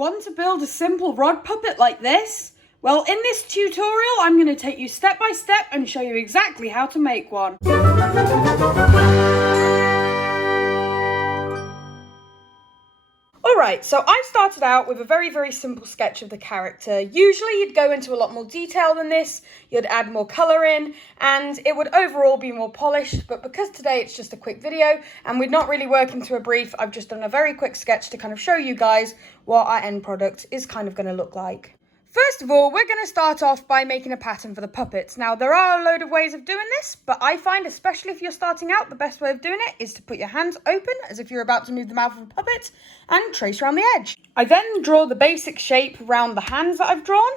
Want to build a simple rod puppet like this? Well, in this tutorial, I'm going to take you step by step and show you exactly how to make one. Alright, so I started out with a very simple sketch of the character. Usually you'd go into a lot more detail than this, you'd add more colour in, and it would overall be more polished, but because today it's just a quick video, and we're not really working to a brief, I've just done a very quick sketch to kind of show you guys what our end product is kind of going to look like. First of all, we're going to start off by making a pattern for the puppets. Now, there are a load of ways of doing this, but I find, especially if you're starting out, the best way of doing it is to put your hands open, as if you're about to move the mouth of a puppet, and trace around the edge. I then draw the basic shape around the hands that I've drawn.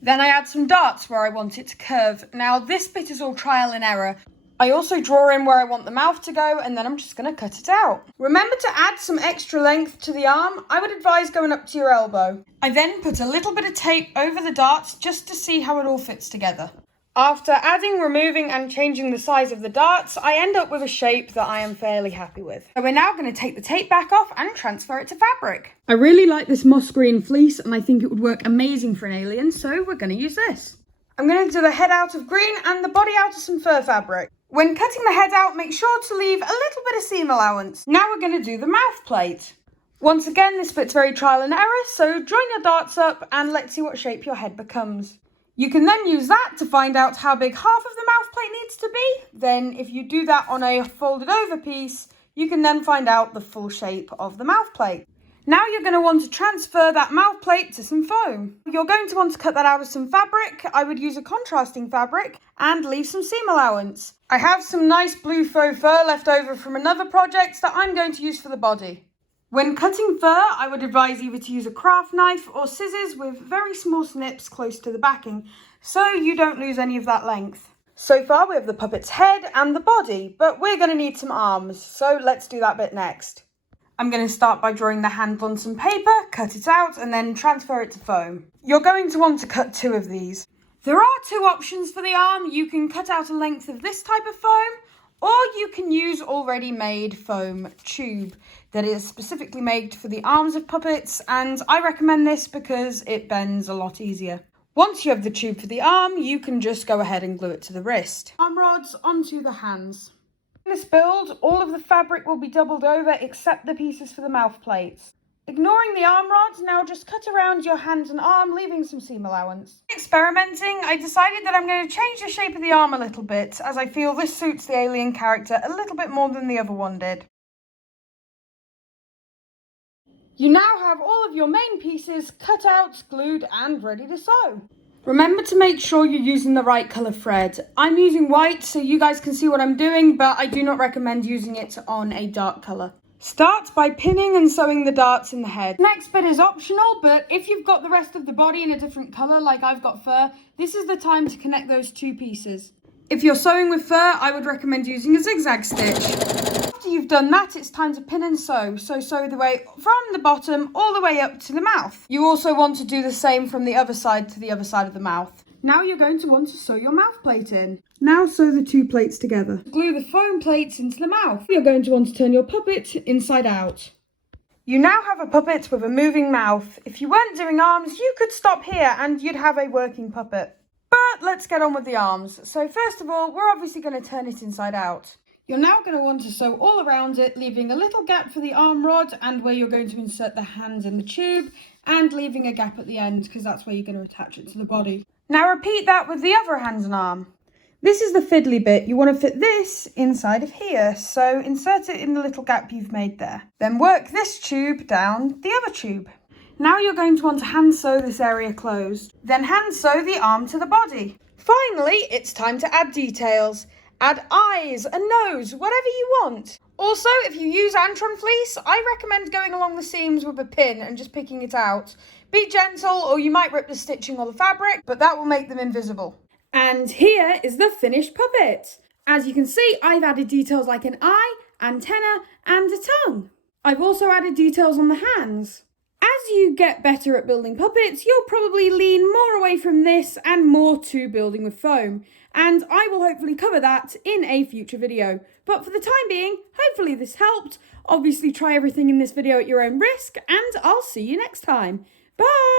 Then I add some darts where I want it to curve. Now, this bit is all trial and error. I also draw in where I want the mouth to go, and then I'm just going to cut it out. Remember to add some extra length to the arm. I would advise going up to your elbow. I then put a little bit of tape over the darts just to see how it all fits together. After adding, removing and changing the size of the darts, I end up with a shape that I am fairly happy with. So we're now going to take the tape back off and transfer it to fabric. I really like this moss green fleece and I think it would work amazing for an alien, so we're going to use this. I'm going to do the head out of green and the body out of some fur fabric. When cutting the head out, make sure to leave a little bit of seam allowance. Now we're going to do the mouth plate. Once again, this bit's very trial and error, so join your darts up and let's see what shape your head becomes. You can then use that to find out how big half of the mouth plate needs to be. Then if you do that on a folded over piece, you can then find out the full shape of the mouth plate. Now you're going to want to transfer that mouth plate to some foam. You're going to want to cut that out of some fabric. I would use a contrasting fabric and leave some seam allowance. I have some nice blue faux fur left over from another project that I'm going to use for the body. When cutting fur, I would advise either to use a craft knife or scissors with very small snips close to the backing, so you don't lose any of that length. So far we have the puppet's head and the body, but we're going to need some arms, so let's do that bit next. I'm going to start by drawing the hand on some paper, cut it out, and then transfer it to foam. You're going to want to cut 2 of these. There are 2 options for the arm. You can cut out a length of this type of foam, or you can use already made foam tube that is specifically made for the arms of puppets, and I recommend this because it bends a lot easier. Once you have the tube for the arm, you can just go ahead and glue it to the wrist. Arm rods onto the hands. In this build, all of the fabric will be doubled over except the pieces for the mouth plates. Ignoring the arm rods, now just cut around your hand and arm, leaving some seam allowance. Experimenting, I decided that I'm going to change the shape of the arm a little bit, as I feel this suits the alien character a little bit more than the other one did. You now have all of your main pieces cut out, glued and ready to sew. Remember to make sure you're using the right colour thread. I'm using white so you guys can see what I'm doing, but I do not recommend using it on a dark colour. Start by pinning and sewing the darts in the head. Next bit is optional, but if you've got the rest of the body in a different colour, like I've got fur, this is the time to connect those 2 pieces. If you're sewing with fur, I would recommend using a zigzag stitch. After you've done that, it's time to pin and sew. So sew the way from the bottom all the way up to the mouth. You also want to do the same from the other side to the other side of the mouth. Now you're going to want to sew your mouth plate in. Now sew the 2 plates together. Glue the foam plates into the mouth. You're going to want to turn your puppet inside out. You now have a puppet with a moving mouth. If you weren't doing arms, you could stop here and you'd have a working puppet. But let's get on with the arms. So first of all, we're obviously going to turn it inside out. You're now going to want to sew all around it, leaving a little gap for the arm rod and where you're going to insert the hands in the tube, and leaving a gap at the end because that's where you're going to attach it to the body. Now repeat that with the other hands and arm. This is the fiddly bit. You want to fit this inside of here, so insert it in the little gap you've made there. Then work this tube down the other tube. Now you're going to want to hand sew this area closed. Then hand sew the arm to the body. Finally, it's time to add details. Add eyes, a nose, whatever you want. Also, if you use Antron fleece, I recommend going along the seams with a pin and just picking it out. Be gentle or you might rip the stitching or the fabric, but that will make them invisible. And here is the finished puppet. As you can see, I've added details like an eye, antenna, and a tongue. I've also added details on the hands. As you get better at building puppets, you'll probably lean more away from this and more to building with foam. And I will hopefully cover that in a future video. But for the time being, hopefully this helped. Obviously try everything in this video at your own risk, and I'll see you next time. Bye!